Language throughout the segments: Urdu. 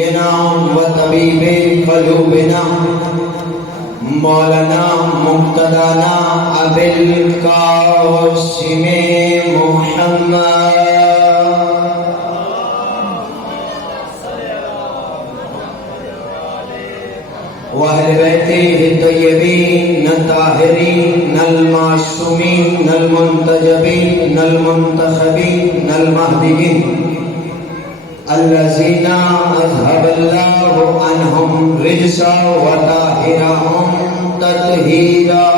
وطبيب قلوبنا مولانا مقتدانا أبي القاسم محمد وأهل بيته الطيبين الطاهرين المعصومين المنتجبين المنتخبين المهديين الذين أذهب الله عنهم رجس وطهرهم تطهيرا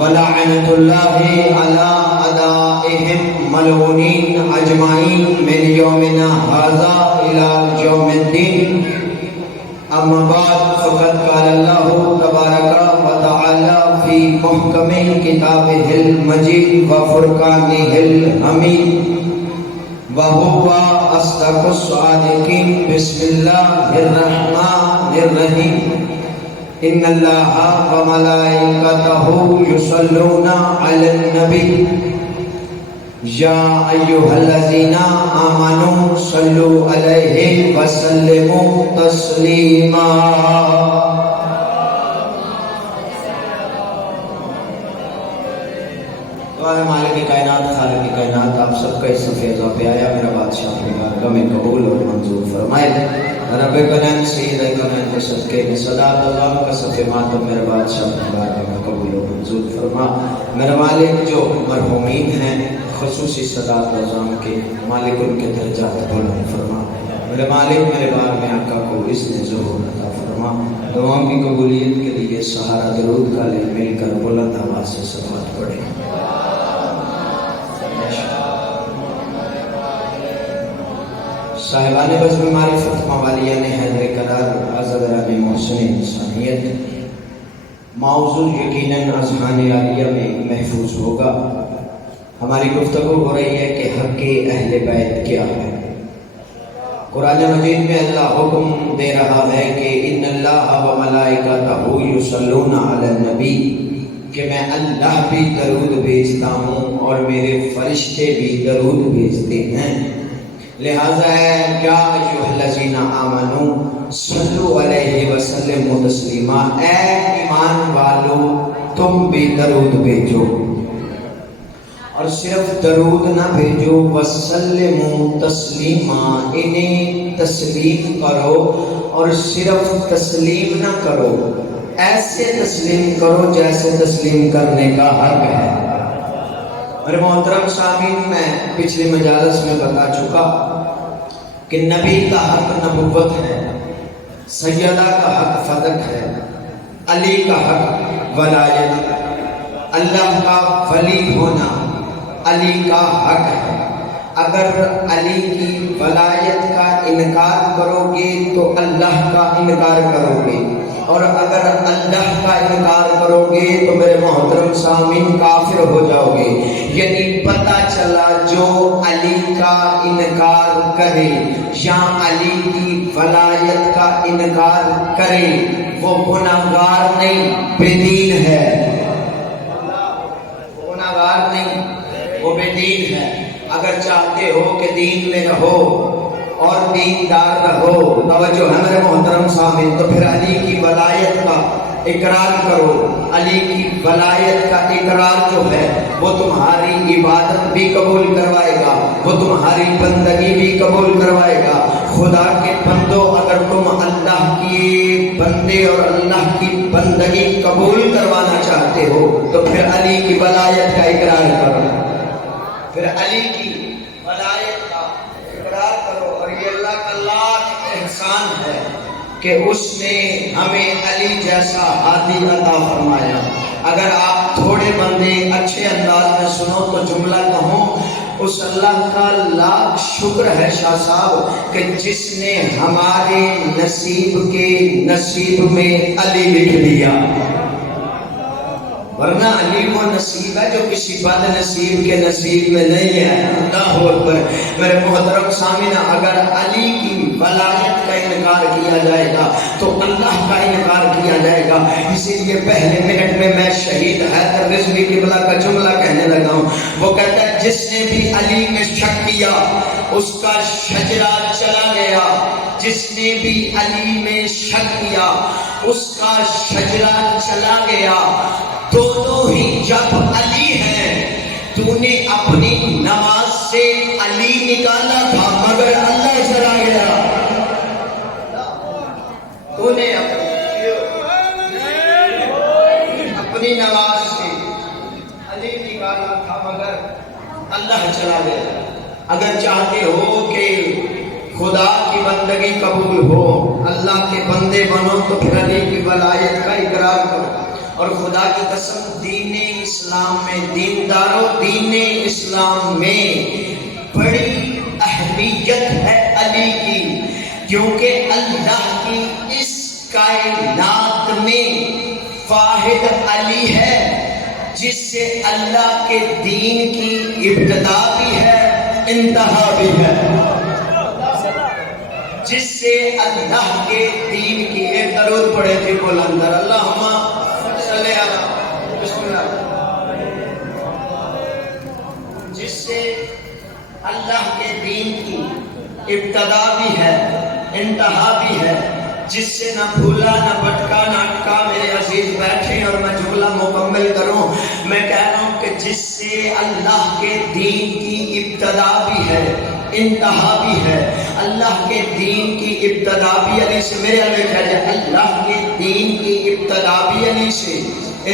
ولعنة الله على أعدائهم ملعونين أجمعين من يومنا هذا إلى يوم الدين. أما بعد فقد قال الله تبارك وتعالى في محكم كتابه المجيد وفرقانه الحميد وهو أصدق الصادقين. بسم الله الرحمن الرحيم. إن الله وملائكته يصلون على النبي يا أيها الذين آمنوا صلوا عليه وسلموا تسليما. مالک کائنات خالق کائنات آپ سب کا اس فیضوں پہ آیا میرا بادشاہ اپنی بارگاہ میں قبول اور منظور فرمائے. رب کونین سید کونین کے صدقے میں صدات اللہ کا صف ماتم میرے بادشاہ اپنی بارگاہ میں قبول اور منظور فرما. میرا مالک جو مرحومین ہیں خصوصی صدات العظام کے مالک ان کے درجات بلند فرما. میرے مالک میرے بار میں آقا کو اس نے ظہور عطا فرما. دعاؤں کی قبولیت کے لیے سہارا درود کا لے مل کر بلند آواز سے صلوات پڑھیں. صاحبان بزم معرفت موالیان حیدر قرار عزدران محسن انسانیت موضوع یقیناً اذہان عالیہ میں محفوظ ہوگا. ہماری گفتگو ہو رہی ہے کہ حق اہل بیت کیا ہے. قرآن مجید میں اللہ حکم دے رہا ہے کہ ان اللہ و ملائکتہ یصلون علی النبی کہ میں اللہ بھی درود بھیجتا ہوں اور میرے فرشتے بھی درود بھیجتے ہیں. لہذا ہے یا ایھا الذین آمنوا صلوا علیہ وسلموا تسلیما. اے ایمان والو تم بھی درود بھیجو اور صرف درود نہ بھیجو وسلموا تسلیما انہیں تسلیم کرو اور صرف تسلیم نہ کرو ایسے تسلیم کرو جیسے تسلیم کرنے کا حق ہے. میرے محترم سامعین میں پچھلی مجالس میں بتا چکا کہ نبی کا حق نبوت ہے, سیدہ کا حق صدق ہے, علی کا حق ولایت, اللہ کا ولی ہونا علی کا حق ہے. اگر علی کی ولایت کا انکار کرو گے تو اللہ کا انکار کرو گے, اور اگر اللہ کا انکار کرو گے تو میرے محترم سامعین کافر ہو جاؤ گے. یعنی پتہ چلا جو علی کا انکار کرے یا علی کی ولایت کا انکار کرے وہ گناہگار نہیں بے دین ہے. گناہگار نہیں وہ بے دین ہے. اگر چاہتے ہو کہ دین میں رہو اور دیندار رہو, توجہ ہے میرے محترم سامعین, تو پھر علی کی ولایت کا اقرار کرو. علی کی ولایت کا اقرار جو ہے وہ تمہاری عبادت بھی قبول کروائے گا, وہ تمہاری بندگی بھی قبول کروائے گا. خدا کے بندو اگر تم اللہ کی بندے اور اللہ کی بندگی قبول کروانا چاہتے ہو تو پھر علی کی ولایت کا اقرار کرو, پھر علی کی ولایت کا اقرار کرو. اور یہ اللہ کا لاکھ احسان ہے کہ اس نے ہمیں علی جیسا ہادی عطا فرمایا. اگر آپ تھوڑے بندے اچھے انداز میں سنو تو جملہ کہوں, اس اللہ کا لاکھ شکر ہے شاہ صاحب کہ جس نے ہمارے نصیب کے نصیب میں علی لکھ دیا. ورنہ علی وہ نصیب ہے جو کسی بد نصیب کے نصیب میں نہیں ہے. اللہ اکبر. میرے محترم سامعین, اگر علی کی ولایت کا انکار کیا جائے گا تو اللہ کا انکار کیا جائے گا. اسی لیے پہلے منٹ میں میں شہید حیدر رضوی قبلہ کا جملہ کہنے لگا ہوں. وہ کہتا ہے جس نے بھی علی میں شک کیا اس کا شجرہ چلا گیا، جس نے بھی علی میں شک کیا اس کا شجرہ چلا گیا۔ دونوں ہی جب علی ہیں، تو نے اپنی نماز سے علی نکالا تھا مگر اللہ چلا گیا۔ تو نے اپنی نماز سے علی نکالا تھا مگر اللہ چلا گیا۔ اگر چاہتے ہو کہ خدا کی بندگی قبول ہو، اللہ کے بندے بنو، تو پھر علی کی ولایت کا اقرار کرو۔ اور خدا کی قسم، دین اسلام میں دینداروں، دین اسلام میں بڑی اہمیت ہے علی کی، کیونکہ اللہ کی اس کائنات میں واحد علی ہے جس سے اللہ کے دین کی ابتدا بھی ہے، انتہا بھی ہے، جس سے اللہ کے دین کی ایک درود پڑے تھے بلندر اللہم صلی اللہ بسم اللہ، جس سے اللہ کے دین کی ابتدا بھی ہے، انتہا بھی ہے، جس سے نہ بھولا نہ بھٹکا نہ اٹکا۔ میرے عزیز بیٹھے اور میں جملہ مکمل کروں، میں کہہ رہا ہوں کہ جس سے اللہ کے دین کی ابتدا بھی ہے، انتہا بھی ہے۔ اللہ کے دین کی ابتدا بھی علی سے، میرے علیہ کہہ جائے اللہ کے دین کی ابتدا بھی علی سے،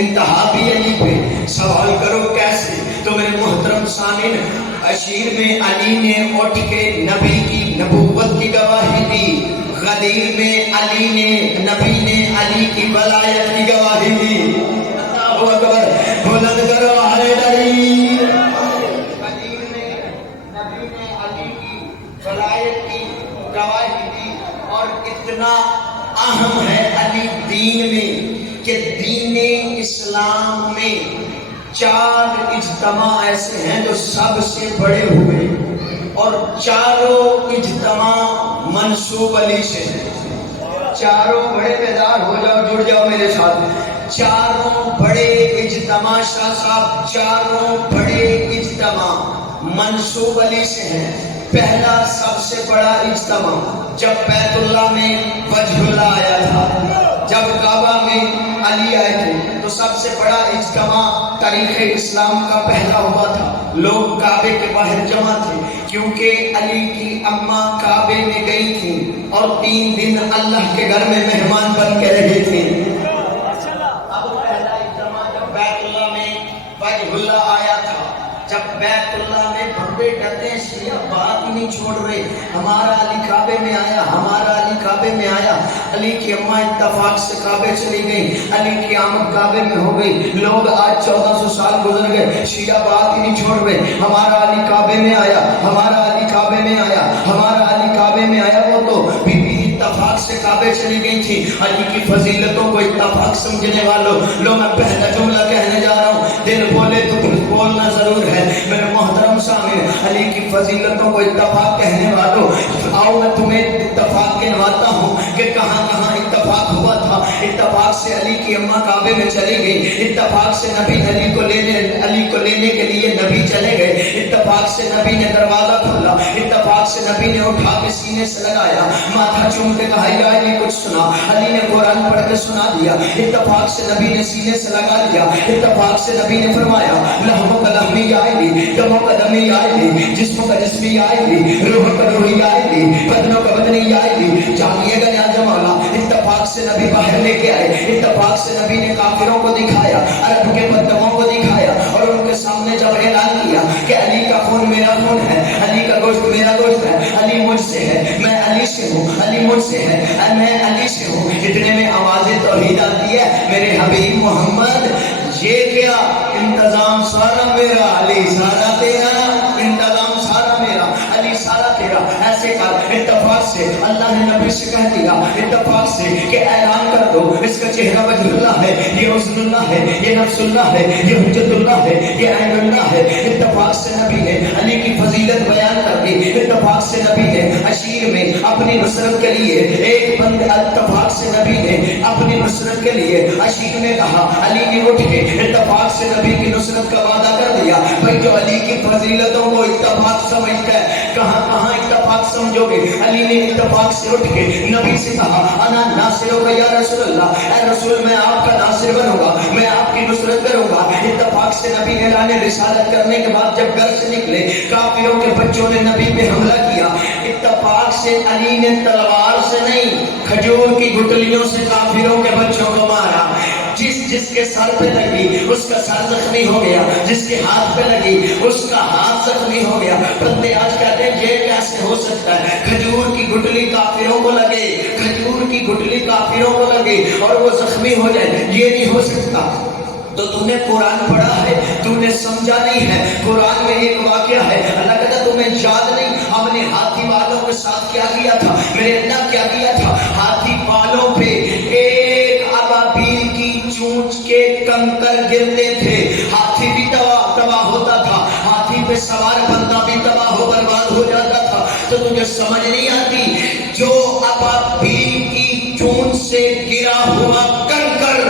انتہا بھی علی پہ۔ سوال کرو کیسے؟ تو میرے محترم سامعین، عشیر میں علی نے اٹھ کے نبی کی نبوت کی گواہی دی، غدیر میں علی نے، نبی نے علی کی ولایت کی گواہی دی۔ اللہ اکبر، بلند کرو حیدری۔ غدیر میں نبی نے علی کی ولایت کی گواہی دی، اور اتنا اہم ہے علی دین میں کہ دین اسلام میں 4 اجتماع ایسے ہیں جو سب سے بڑے ہوئے، اور چاروں اجتماع منسوب علی سے ہیں۔ چاروں بڑے بیدار ہو جاؤ، جڑ جاؤ میرے ساتھ۔ چاروں بڑے اجتماع، شاہ صاحب، چاروں بڑے اجتماع منسوب علی سے ہیں۔ پہلا سب سے بڑا اجتماع جب بیت اللہ میں وجہ اللہ آیا تھا، جب کعبہ میں علی آئے تھے، تو سب سے بڑا اجتماع تاریخ اسلام کا پہلا ہوا تھا۔ لوگ کعبے کے باہر جمع تھے کیونکہ علی کی اماں کعبے میں گئی تھی اور 3 دن اللہ کے گھر میں مہمان بن کے رہی تھی۔ اب پہلا اجتماع جب بیت اللہ میں وجہ اللہ آیا تھا، جب بیت اللہ میں بندے کہتے ہیں شیعہ بات ہی نہیں چھوڑ رہے، ہمارا علی کعبے میں آیا، ہمارا علی کعبے میں آیا۔ علی کی اماں اتفاق سے کعبے چلی گئی، علی کی آمد کعبے میں ہو گئی۔ لوگ آج 1400 سال گزر گئے، شیعہ بات ہی نہیں چھوڑ رہے، ہمارا علی کعبے میں آیا، ہمارا علی کعبے میں آیا، ہمارا علی کعبے میں آیا۔ وہ تو بی بی اتفاق سے کعبے چلی گئی تھی۔ علی کی فضیلتوں کو اتفاق سمجھنے والوں، لو میں پہلا جملہ کہنے جا رہا ہوں، دل بولے تو پھر بولنا ضرور ہے۔ میرے محترم سامنے، علی کی فضیلتوں کو اتفاق کہنے والوں، آؤ میں تمہیں اتفاق کہنواتا ہوں کہ کہاں کہاں اتفاق ہوا تھا۔ اتفاق سے علی کی اماں کعبے میں چلی گئی، اتفاق سے نبی علی کو لینے کے لیے نبی چلے گئے، اتفاق سے نبی نے دروازہ کھولا، اتفاق سے نبی نے اٹھا کے سینے سے لگایا، ماتھا چوم کے کہا یا علی کچھ سنا، علی نے قرآن پڑھ کے سنا دیا، اتفاق سے نبی نے سینے سے لگا دیا، اتفاق سے نبی نے فرمایا لہموں کا لہمی یا علی، دموں کا دمی یا علی، جسموں کا جسمی یا علی، روح کا روحی یا علی، بدنوں کا بدنی یا علی، جانیے گا یا جمالا۔ اتفاق سے نبی باہر لے کے آئے، اتفاق سے نبی نے کافروں کو دکھایا، عرب کے بدنوں کو دکھایا، اور ان کے سامنے جب اعلان کیا کہ علی کا خون میرا خون ہے، علی کا گوشت میرا گوشت ہے، علی مجھ سے ہے، میں علی سے ہوں، علی مجھ سے ہے، میں علی سے ہوں، اتنے میں آواز توحید آتی ہے، میرے حبیب محمد یہ کیا انتظام سارا میرا، علی سارا تیرا، انتظام سارا میرا، علی سارا تیرا، ایسے کر۔ اتفاق سے اللہ نے نبی سے کہہ دیا، اتفاق سے کہ اعلان کر دو اس کا چہرہ وجہ اللہ ہے، یہ حسن اللہ ہے، یہ نفس اللہ ہے، یہ حجت اللہ ہے، یہ عین اللہ ہے۔ اتفاق سے نبی نے علی کی فضیلت بیان کر دی، اتفاق سے نبی نے عشیر میں اپنی نصرت کے لیے ایک بندے، اتفاق سے نبی نے اپنی نصرت کے لیے عشیق نے کہا علی نے اٹھ کے اتفاق سے نبی کی نصرت کا وعدہ کر دیا. بھائی جو علی کی فضیلتوں کو اتفاق سمجھتا ہے کہاں کہاں اتفاق سمجھو گے. علی نے اتفاق سے اٹھ کے نبی سے کہا انا ناصرک یا رسول اللہ، اے رسول میں آپ کا ناصر بنوں گا، میں آپ کی نصرت کروں گا. اتفاق سے نبی اعلان رسالت کرنے کے بعد جب گھر سے نکلے کافروں کے بچوں نے نبی پہ حملہ کیا. اتفاق سے علی نے تلوار سے نہیں کھجور کی گٹلیوں سے کافروں کے بچوں کو مارا. جس کے سر پہ لگی اس کا سر زخمی ہو گیا، جس کے ہاتھ پہ لگی اس کا ہاتھ زخمی ہو گیا. بندے آج کہتے ہیں یہ کیسے ہو سکتا ہے؟ کھجور کی گٹلی کافروں کو لگے، کھجور کی گٹلی کافروں کو لگے اور وہ زخمی ہو جائے، یہ نہیں ہو سکتا. تو تم نے قرآن پڑھا ہے، تم نے سمجھا نہیں ہے. قرآن میں ایک واقعہ ہے، اللہ کہتا تمہیں یاد نہیں ہم نے ہاتھی والوں کے ساتھ کیا کیا تھا؟ میرے اللہ کیا کیا تھا؟ ہاتھی والوں پہ ایک ابابیل کی چونچ کے کنکر گرتے تھے، ہاتھی بھی تباہ ہوتا تھا، ہاتھی پہ سوار بندہ بھی تباہ ہو برباد ہو جاتا تھا. تو تجھے سمجھ نہیں آتی جو ابابیل کی چونچ سے گرا ہوا کنکر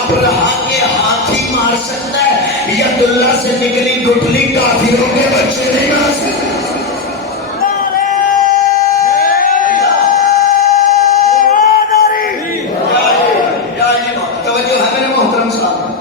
ابرہا کے ہاتھی مار سکتا ہے، ید اللہ سے نکلی گٹلی کافروں کے بچے نہیں مار سکتے. توجہ ہے میرے محترم صاحب.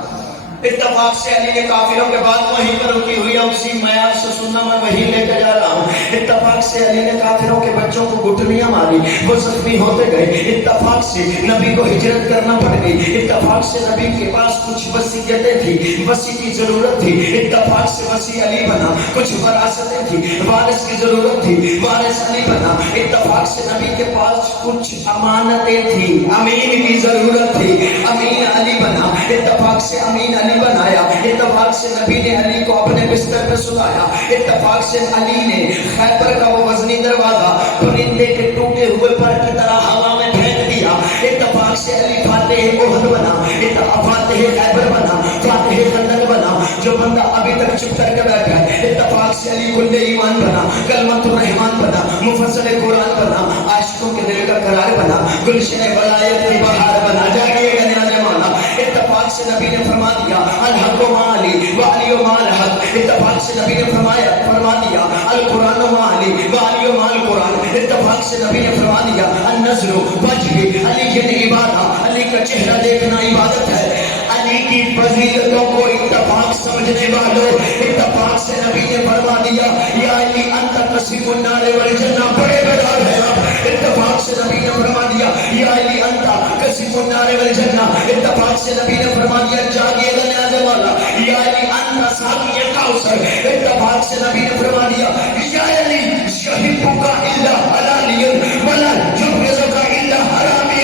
اتفاق سے علی نے کافروں کے بعد وہیں پر رکی ہوئی ہے، اسی معیار سے سننا میں وہیں لے کے جا رہا ہوں. اتفاق سے علی نے کافروں کے بچوں کو گٹلیاں ماری، وہ زخمی ہوتے گئے. اتفاق سے نبی کو ہجرت کرنا پڑ گئی. اتفاق سے نبی کے پاس کچھ وصیتیں تھی، وصی کی ضرورت تھی. اتفاق سے وصی علی بنا. کچھ وراثتیں تھی، وارث کی ضرورت تھی، وارث علی بنا. اتفاق سے نبی کے پاس کچھ امانتیں تھی، امین کی ضرورت تھی، امین علی بنا. اتفاق سے امین علی بنایا. اتفاق سے نبی نے علی کو اپنے بستر پہ سلایا. اتفاق سے علی نے خیبر کا وہ وزنی دروازہ پرندے کے ٹوٹے ہوئے پر کی طرح ہوا میں پھینک دیا. اتفاق سے علی فاتح احد بنا، فاتح خیبر بنا، فاتح خندق بنا. جو بندہ ابھی تک چپ کر کے بیٹھا ہے، اتفاق سے علی کل ایمان بنا، کلمۃ الرحمان بنا، مفصل قرآن بنا، عاشقوں کے دل کا قرار بنا، گلشن ولایت کی بہار بنا. جاگیے گا نیا مولا. اتفاق سے نبی نے فرما دیا الحق مع علی وعلی مع الحق. اتفاق سے نبی نے فرما دیا القرآن مع علی وعلی مع القرآن. اتفاق سے نبی نے فرما دیا النظر وجہ علی عبادہ، علی کا چہرہ دیکھنا عبادت ہے. علی کی فضیلتوں کو اتفاق سمجھنے والوں، اتفاق سے نبی نے فرما دیا یا علی انت قسیم النار والجنہ. بڑے بدار ہے آپ. اتفاق سے نبی نے فرما دیا یا علی انت قسیم النار والجنہ. اتفاق سے نبی نے فرما دیا جاگیے گا نیاز والا یا علی انت ساقی الکوثر. اتفاق سے نبی نے فرما دیا یا علی یحبک الا حلالی ولا یبغضک الا حرامی.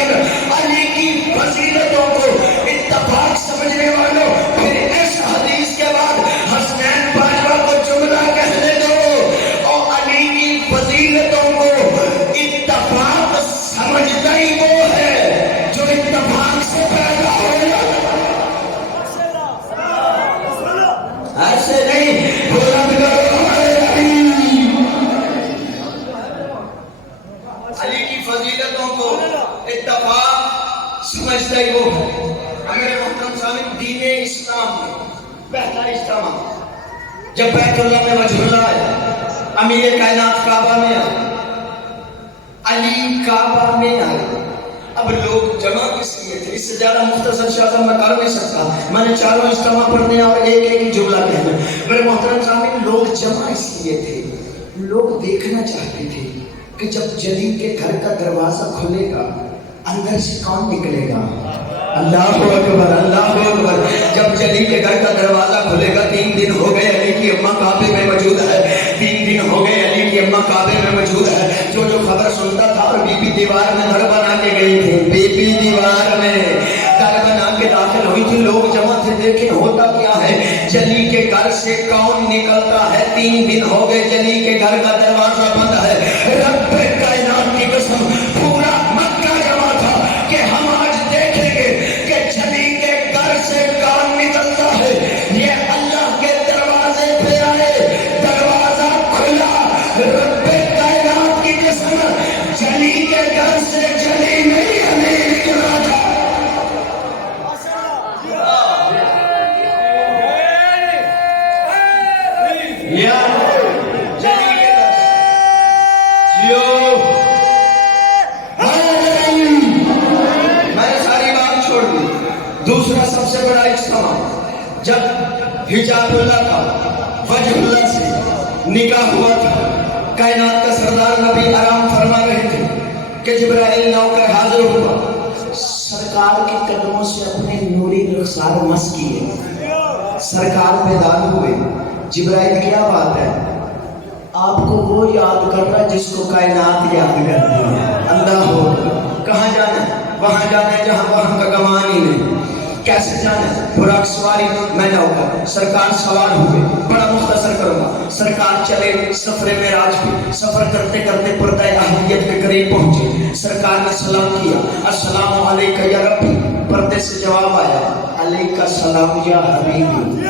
علی کی فضیلتوں کو اتفاق سمجھنے والوں، پھر اس حدیث کے بعد حسنین باجوہ کو جملہ کہنے دو اور علی کی فضیلتوں کو اتفاق سمجھتا ہی وہ ہے جو اتفاق سے پیدا ہو جاتا. ایسے نہیں بلند کرو علی کی فضیلتوں کو اتفاق سمجھتا ہی وہ ہے. میرے محترم صاحب دین اسلام میں پہلا اجتماع جب بیت اللہ میں وجہ اللہ آئے، امیر کائنات کعبہ میں آئے، علی کعبہ میں آئے. اب لوگ جمع کس لیے تھے؟ اس سے زیادہ مختصر شاید میں کر نہیں سکتا. میں نے چاروں اجتماع پڑھنے اور ایک ہی جملہ کہنا. میرے محترم صاحب لوگ جمع اس لیے تھے، لوگ دیکھنا چاہتے تھے کہ جب جلیل کے گھر کا دروازہ کھلے گا اندر سے کون نکلے گا. اللہ اکبر، اللہ اکبر. جب جلی کے گھر کا دروازہ کھلے گا 3 دن ہو گئے علی کی اماں کعبے میں موجود ہے، 3 دن ہو گئے علی کی اماں کعبے میں موجود ہے. جو خبر سنتا تھا اور بی بی دیوار میں گھر بنا کے گئی تھی، بی بی دیوار میں گھر بنا کے داخل ہوئی تھی. لوگ جمع تھے، لیکن ہوتا کیا ہے جلی کے گھر سے کون نکلتا ہے؟ 3 دن ہو گئے جلی کے گھر کا دروازہ بند ہے. رب کائنات کی قسم پورا مکہ جمع تھا کہ ہم آج دیکھیں گے کہ جلی کے گھر سے کون نکلتا ہے. یہ اللہ کے دروازے پہ آئے، دروازہ کھلا. رب کائنات کی قسم جلی کے گھر سے جلی نہیں، جیو میں نے ساری بات چھوڑ دی. دوسرا سب سے بڑا اجتماع جب حجاب اللہ کا وجہ اللہ سے نکاح ہوا تھا. کائنات کا سردار نبی آرام فرما رہے تھے کہ جبرائیل نو کر حاضر ہوا. سرکار کے قدموں سے اپنے نوری رخسار مس کیے. سرکار بیدار ہوئے. جبرائیل کیا بات ہے؟ آپ کو وہ یاد کر رہا ہے جس کو کائنات یاد کرتی ہے. اللہ ہو کہاں جانا ہے؟ وہاں جانا ہے جہاں وہاں کا گمان ہی نہیں. کیسے جانا ہے؟ براق سواری میں نہ ہوگا. سرکار سوار ہوئے. بڑا مختصر کروں گا. سرکار چلے سفر معراج پہ. سفر کرتے کرتے پردہ اہلیت کے قریب پہنچے. سرکار نے سلام کیا, السلام علیکہ یا ربی. پردے سے جواب آیا, علیکہ السلام یا حبیبی.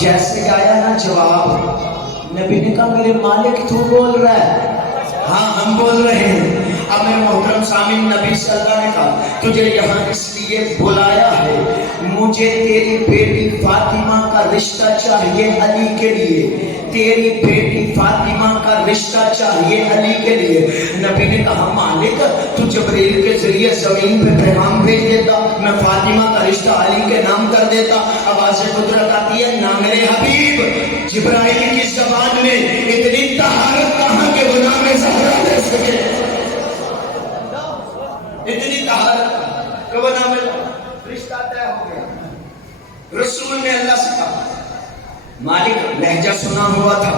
جیسے آیا نا جواب, نبی نے کہا میرے مالک تو بول رہا ہے؟ ہاں ہم بول رہے ہیں. اب میرے محترم سامعین, نبی صلی اللہ علیہ وسلم نے کہا تجھے یہاں اس لیے بلایا ہے, مجھے تیری بیٹی فاطمہ کا رشتہ چاہیے علی کے لیے. تیری بیٹی فاطمہ کا رشتہ چاہیے علی کے لیے. نبی نے کہا مالک تو جبریل کے ذریعے زمین پہ پیغام بھیج دیتا, میں فاطمہ کا رشتہ علی کے نام کر دیتا. آواز قدرت آتی ہے, نہ میرے حبیب, جبرائیل کی زبان میں اتنی طہارت کہاں کہ وہ نام زہرا دے سکے. اتنی طہارت کہ وہ نام رشتہ طے ہو گیا. رسول نے اللہ سے کہا, مالک لہجہ سنا ہوا تھا,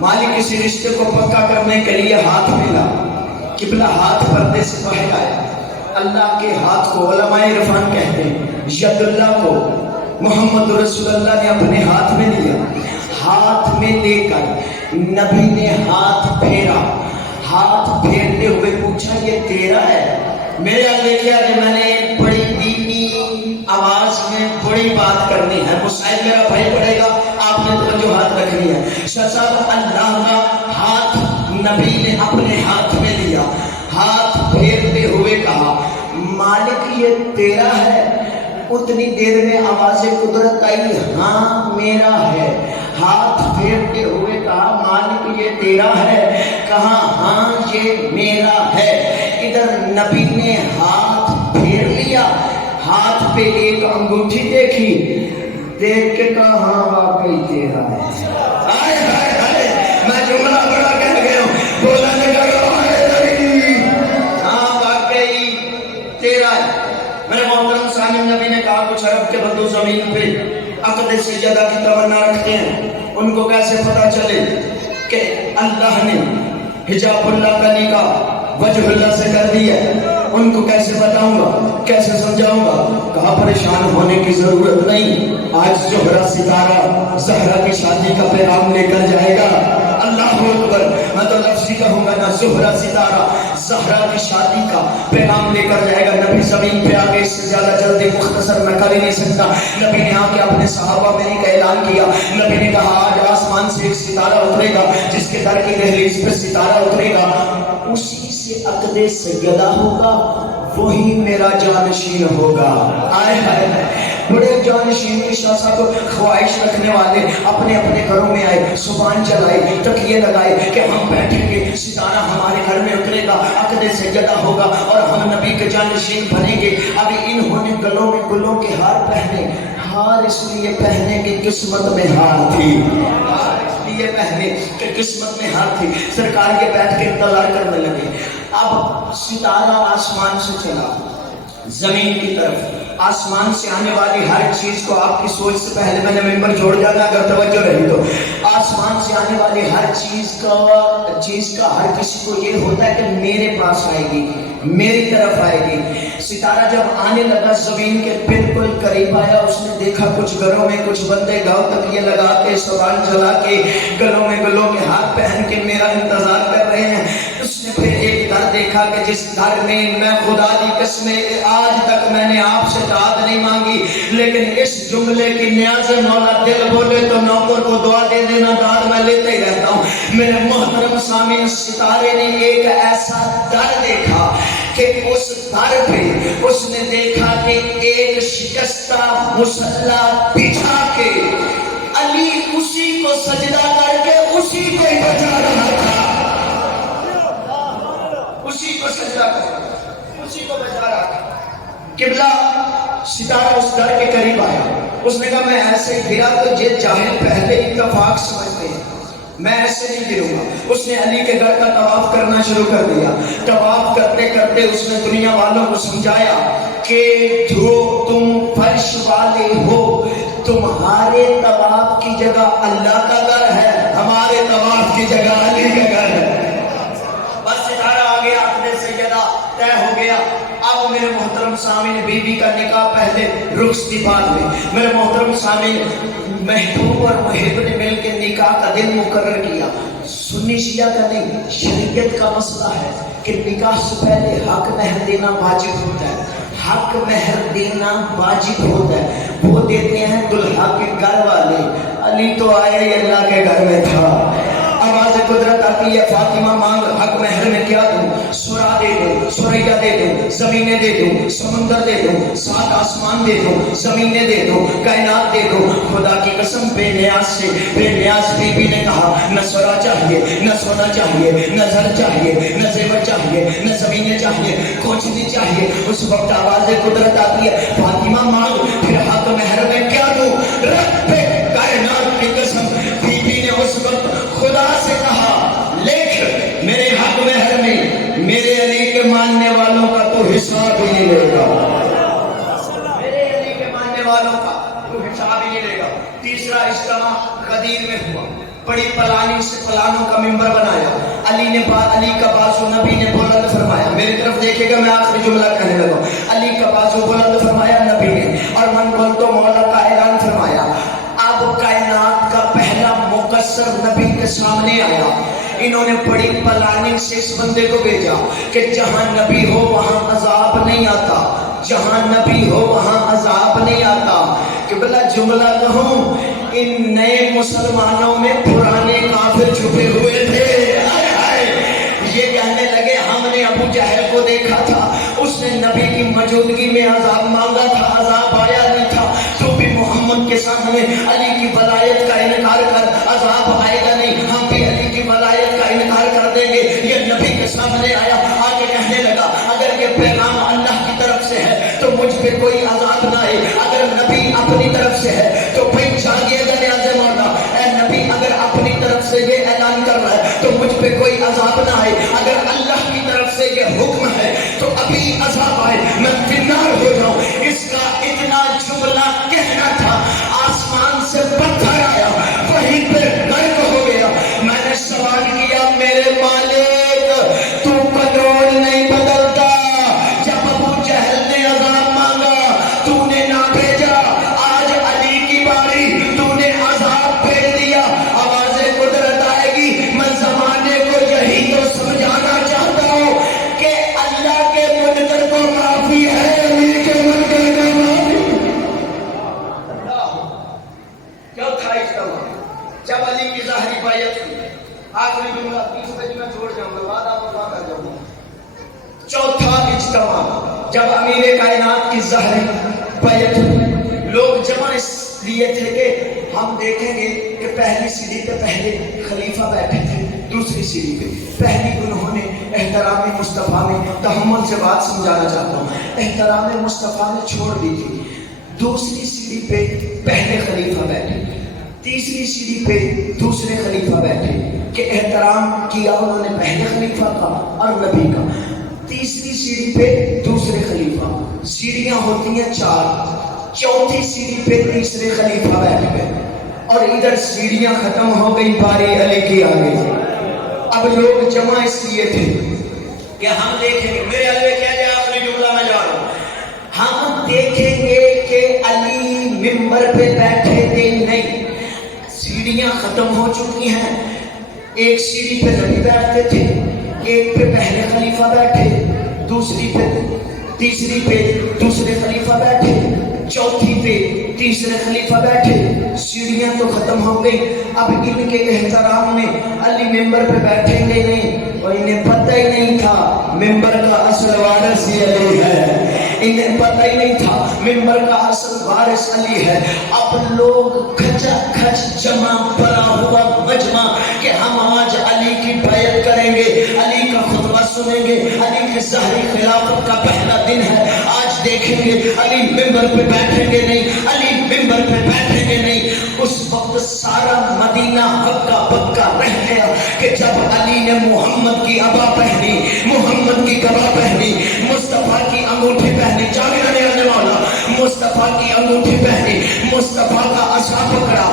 مالک کسی رشتے کو پکا کرنے کے لیے ہاتھ ملا. قبلہ ہاتھ پردے سے باہر آیا. اللہ کے ہاتھ کو علماء عرفان کہتے ہیں, ید اللہ کو محمد رسول اللہ نے اپنے ہاتھ میں لیا. ہاتھ میں لے کر نبی نے ہاتھ پھیرا. ہاتھ پھیرتے ہوئے پوچھا یہ تیرا ہے؟ میرے لیا کہ میں نے بڑی دینی آواز میں بڑی بات کرنی ہے. مسائل میرا بھائی پڑے گا, آپ نے توجہ ہاتھ رکھنی ہے. صاحب اللہ کا ہاتھ نبی نے اپنے ہاتھ میں لیا. ہاتھ پھیرتے ہوئے کہا مالک یہ تیرا ہے. اتنی دیر میں آواز قدرت آئی, ہاں میرا ہے. ہاتھ پھیرتے ہوئے کہا مالک یہ تیرا ہے. کہا ہاں یہ میرا ہے. ادھر نبی نے ہاتھ پھیر لیا. ہاتھ پہ ایک انگوٹھی دیکھی, دیکھ کے کہا ہاں واقعی تیرا ہے. آئے ہائے ہائے, میں جملہ بڑا کہہ گیا ہوں, بولا نگا ہاں واقعی تیرا ہے. میرے محترم سامعین, نبی نے کہا کچھ عرب کے بندو زمین پہ عقد سجدہ کی تمنا رکھتے ہیں, ان کو کیسے پتا چلے کہ اللہ نے حجاب اللہ کا نکاح وجہ اللہ سے کر دیا؟ ان کو کیسے بتاؤں گا, کیسے سمجھاؤں گا؟ کہا پریشان ہونے کی ضرورت نہیں. آج زہرا ستارہ زہرا کی شادی کا پیغام لے کر جائے گا. اللہ اکبر, میں تو لفظی کہوں گا نا, زہرا ستارہ زہرا کی شادی کا پیغام لے کر جائے گا. نبی زمین پہ آگے اس سے زیادہ جلدی مختصر میں کر ہی نہیں سکتا. نبی نے آ کے اپنے صحابہ میں ایک اعلان کیا. نبی نے کہا آج آسمان سے ایک ستارہ اترے گا, جس کے در کی دہلیز پہ ستارہ اترے گا, اسی سے عقد سیدہ ہوگا, وہی میرا جانشین ہوگا. آئے ہائے, بڑے جانشین کی شاہ صاحب خواہش رکھنے والے اپنے اپنے گھروں میں آئے, زبان چلائے, تکیے لگائے کہ ہم بیٹھیں گے, ستارہ ہمارے گھر میں اترے گا, عقد سیدہ ہوگا اور ہم نبی کے جانشین بنیں گے. ابھی انہوں نے گلوں میں گلوں کے ہار پہنے. ہار اس لیے پہنے کی قسمت میں ہار تھی. یہ پہنے کہ قسمت میں ہار تھی. سرکار یہ بیٹھ کے انتظار کرنے لگے. اب ستارہ آسمان سے چلا زمین کی طرف. آسمان سے آنے والی ہر چیز کو, آپ کی سوچ سے پہلے میں نے ممبر جوڑ جانا اگر توجہ رہی تو, آسمان سے آنے والی ہر چیز کا ہر کسی کو یہ ہوتا ہے کہ میرے پاس آئے گی, میری طرف آئے گی. ستارہ جب آنے لگا زمین کے بالکل قریب آیا, اس نے دیکھا کچھ گھروں میں کچھ بندے گاؤں تک یہ لگا کے, سوال جلا کے, گلوں میں گلوں کے ہاتھ پہن کے میرا انتظار کر رہے ہیں. اس نے پھر ایک گھر دیکھا کہ جس گھر میں میں خدا دی قسم آج تک میں نے آپ سے داد نہیں مانگی, لیکن اس جملے کی نیاز مولا دل بولے تو نوکر کو دعا دے دینا, داد میں لیتے ہی رہتا ہوں. میرے محترم سامعین, ستارے نے ایک ایسا در دیکھا کہ اس در پہ اس نے دیکھا کہ ایک شکستہ مصلی بچھا کے علی اسی کو سجدہ کر کے اسی کو ہی بچا رہا تھا. کے قریب آیا، اس نے کہا میں ایسے گرا تو یہ جاہل پہلے اتفاق سمجھتے ہیں، میں ایسے نہیں گروں گا۔ اس نے علی کے گھر کا طواف کرنا شروع کر دیا۔ طواف کرتے کرتے اس نے دنیا والوں کو سمجھایا کہ تم فرش والے ہو، تمہارے طواف کی جگہ اللہ کا گھر ہے، ہمارے طواف کی جگہ علی کا گھر ہے۔ بس ستارہ آ گیا، عقد سیدہ طے ہو گیا۔ اب میرے محترم سامعین، بی بی کا نکاح پہلے، رخصتی بعد میں۔ میرے محترم سامعین، محبوب اور محب نے مل کے نکاح کا دن مقرر کیا۔ سنی شیعہ کا نہیں، شریعت کا مسئلہ ہے کہ نکاح سے پہلے حق مہر دینا واجب ہوتا ہے۔ حق مہر دینا واجب ہوتا ہے، وہ دیتے ہیں دلہا کے گھر والے۔ علی تو آیا ہی اللہ کے گھر میں تھا۔ آواز قدرت آتی ہے، فاطمہ مانگ حق مہر میں کیا دوں؟ سورا دے دوں، سوریا دے دوں، زمینیں دے دوں، سمندر دے دوں، 7 آسمان دے دوں، زمینیں دے دوں، کائنات دے دوں۔ خدا کی قسم بے نیاز سے، بے نیاز بی بی نے کہا نہ سورا چاہیے، نہ سونا چاہیے، نہ زر چاہیے، نہ زیور چاہیے، نہ زمینیں چاہیے، کچھ نہیں چاہیے۔ اس وقت آواز قدرت آتی ہے، فاطمہ مانگ پھر حق مہر میں کیا دوں؟ رب کائنات کی قسم، بی بی نے اس وقت خدا سے کہا لکھ میرے حق مہر میں میرے علی کے ماننے والوں کا تو حساب ہی نہیں لے گا، میرے علی کے ماننے والوں کا تو حساب ہی نہیں لے گا۔ تیسرا اجتماع غدیر میں ہوا، بڑی پلانی سے پلانوں کا ممبر بنایا۔ علی کا بازو نبی نے بلند فرمایا، میری طرف دیکھے گا، میں آخری جملہ کہنے لگا۔ علی کا بازو بلند فرمایا نبی نے، اور من بول تو مولا کا اعلان فرمایا۔ اب کائنات کا پہلا مقصر نبی کے سامنے آیا۔ انہوں نے بڑی پلاننگ سے اس بندے کو بھیجا کہ جہاں نبی ہو وہاں عذاب نہیں آتا، جہاں نبی ہو وہاں عذاب نہیں آتا۔ کہ بلا جملہ کہوں، ان نئے مسلمانوں میں پرانے کافر چھپے ہوئے تھے۔ یہ کہنے لگے ہم نے ابو جہل کو دیکھا تھا، اس نے نبی کی موجودگی میں عذاب مانگا تھا، عذاب آیا نہیں تھا، تو بھی محمد کے سامنے علی کی ولایت کا انکار کر، عذاب آئے گا نہیں، ہم بھی علی کی ولایت کا انکار کر دیں گے۔ یہ نبی کے سامنے آیا، آگے کہنے لگا اگر یہ پیغام اللہ کی طرف سے ہے تو مجھ پہ کوئی عذاب نہ آئے، اگر نبی اپنی طرف سے ہے تو بھائی جاگیے گا نیاز مولا، اے نبی اگر اپنی طرف سے یہ اعلان کر رہا ہے تو مجھ پہ کوئی عذاب نہ آئے، اگر اللہ کی طرف سے یہ حکم ہے تو ابھی عذاب آئے، میں فنار ہو جاؤں۔ اس کا اتنا جملہ کہنا تھا، آسمان سے پتھر آیا، وہیں پہ غرق ہو گیا۔ میں نے سوال کیا میرے مالک تو کنٹرول نہیں بدلتا، جب ابو جہل نے عذاب مانگا تو نے نہ بھیجا، آج علی کی باری تو نے عذاب بھیج دیا۔ آواز قدرت آئے گی، میں زمانے کو یہی تو سمجھانا چاہتا ہوں کہ اللہ کے منکر کو معافی ہے، علی کے منکر کو معافی۔ کیا تھا اجتماع؟ جب علی کی ظاہری بیعت ہوئی، آخری جملہ 30 بجے میں چھوڑ جاؤں گا، بعد آپ وفا کر جاؤں گا۔ چوتھا اجتماع جب امیر کائنات کی ظاہری بیعت ہوئی، لوگ جمع اس لیے تھے کہ ہم دیکھیں گے کہ پہلی سیڑھی پہ پہلے خلیفہ بیٹھے تھے، دوسری سیڑھی پہ پہلی انہوں نے احترام مصطفیٰ میں، تحمل سے بات سمجھانا چاہتا ہوں، احترام مصطفیٰ میں چھوڑ دی تھی۔ دوسری سیڑھی پہ پہلے خلیفہ بیٹھے، تیسری سیڑھی پہ دوسرے خلیفہ بیٹھے کہ احترام کیا انہوں نے پہلے خلیفہ کا اور نبی کا۔ تیسری سیڑھی پہ دوسرے خلیفہ، سیڑھیاں ہوتی ہیں 4، چوتھی سیڑھی پہ تیسرے خلیفہ بیٹھ گئے، اور ادھر سیڑھیاں ختم ہو گئی، باری علی کی آ گئی۔ اب لوگ جمع اس لیے تھے کہ ہم دیکھیں گے، میرے علی کہہ جائے آخری جملہ میں جا رہا ہوں، ہم دیکھیں گے کہ علی ممبر پہ بیٹھے تھے نہیں، سیڑھیاں ختم ہو چکی ہیں۔ ایک سیڑھی پہ نبی بیٹھتے تھے، ایک پہ پہلے خلیفہ بیٹھے، دوسری پہ تیسری پہ دوسرے خلیفہ بیٹھے، چوتھی پہ تیسرے خلیفہ بیٹھے۔ سیڑھیاں تو ختم ہو گئی، اب ان کے احترام میں علی ممبر پہ بیٹھیں گے نہیں، اور انہیں پتہ ہی نہیں تھا ممبر کا اصل وارث ہی علی ہے، انہیں پتہ ہی نہیں تھا ممبر کا اصل وارث علی ہے۔ اب لوگ کھچا کھچ جمع بنا ہوا مجمع کہ ہم آج علی کی بیعت کریں گے، علی کا خطبہ سنیں گے، علی کی ظاہری خلافت کا پہلا دن ہے، آج دیکھیں گے، علی منبر پہ بیٹھیں گے نہیں، علی منبر پہ بیٹھیں گے نہیں۔ اس وقت سارا مدینہ ہکا بکا رہ گیا کہ جب علی نے محمد کی عبا پہنی، محمد کی گواہ پہنی، مصطفیٰ کی انگوٹھی پہنی، جانے آنے والا مصطفیٰ کی انگوٹھی پہنی، مصطفیٰ کا عصا پکڑا،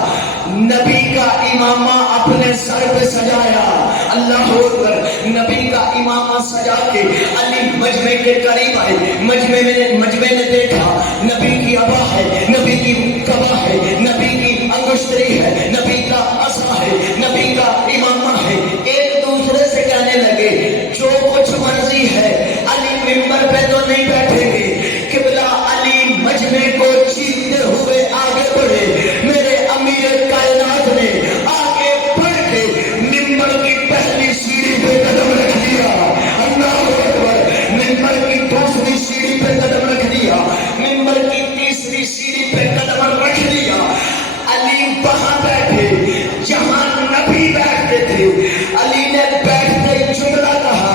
نبی کا امامہ اپنے سر پہ سجایا، اللہ اکبر، نبی کا امامہ سجا کے علی مجمع کے قریب آئے، مجمع نے دیکھا نبی کی عبا ہے، نبی کی گواہ ہے، نبی کی انگشتری ہے، نبی کا عصا ہے، نبی کا امامہ ہے، ایک دوسرے سے کہنے لگے جو کچھ مرضی ہے، علی منبر پہ تو نہیں بیٹھیں گے۔ قبلہ علی مجمع کو چیرتے ہوئے آگے بڑھے، میرے امیر کائنات نے آگے بڑھ کے منبر کی پہلی سیڑھی پہ قدم رکھ دیا، اللہ اکبر، منبر کی دوسری سیڑھی پہ قدم رکھ دیا، منبر کی تیسری سیڑھی پہ قدم رکھ دیا، علی وہاں بیٹھے جہاں نبی بیٹھتے تھے، علی نے بیٹھتے جملہ کہا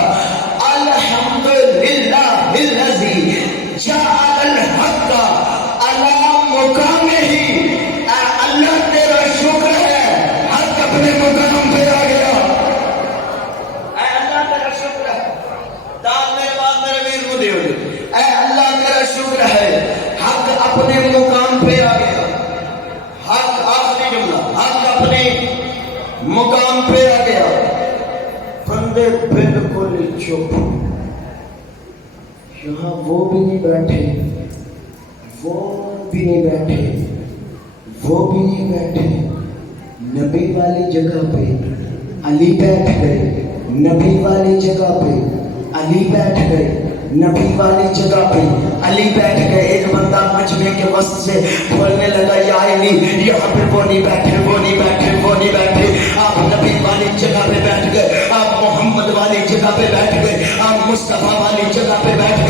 الحمدللہ الذی جعل الحق علی مقامہ، اللہ تیرا شکر ہے حق اپنے مقام پہ آ گیا، اے اللہ تیرا شکر ہے، داد میرے بعد میرے ویر کو دیو، اے اللہ تیرا شکر ہے حق اپنے مقام پہ آ گیا، حق آخری جملہ، حق اپنے مقام پہ آ گیا۔ بندے بالکل چپ، یہاں وہ بھی نہیں بیٹھے، وہ بھی نہیں بیٹھے، وہ بھی نہیں بیٹھے، نبی والی جگہ پہ علی بیٹھ گئے، نبی والی جگہ پہ علی بیٹھ گئے، نبی والی جگہ پہ علی بیٹھ گئے۔ ایک بندہ مجمع کے وسط سے بولنے لگا یا علی یہاں پہ وہ نہیں بیٹھے، وہ نہیں بیٹھے، وہ نہیں بیٹھے، آپ نبی والی جگہ پہ بیٹھ گئے، آپ محمد والی جگہ پہ بیٹھ گئے، آپ مصطفیٰ والی جگہ پہ بیٹھ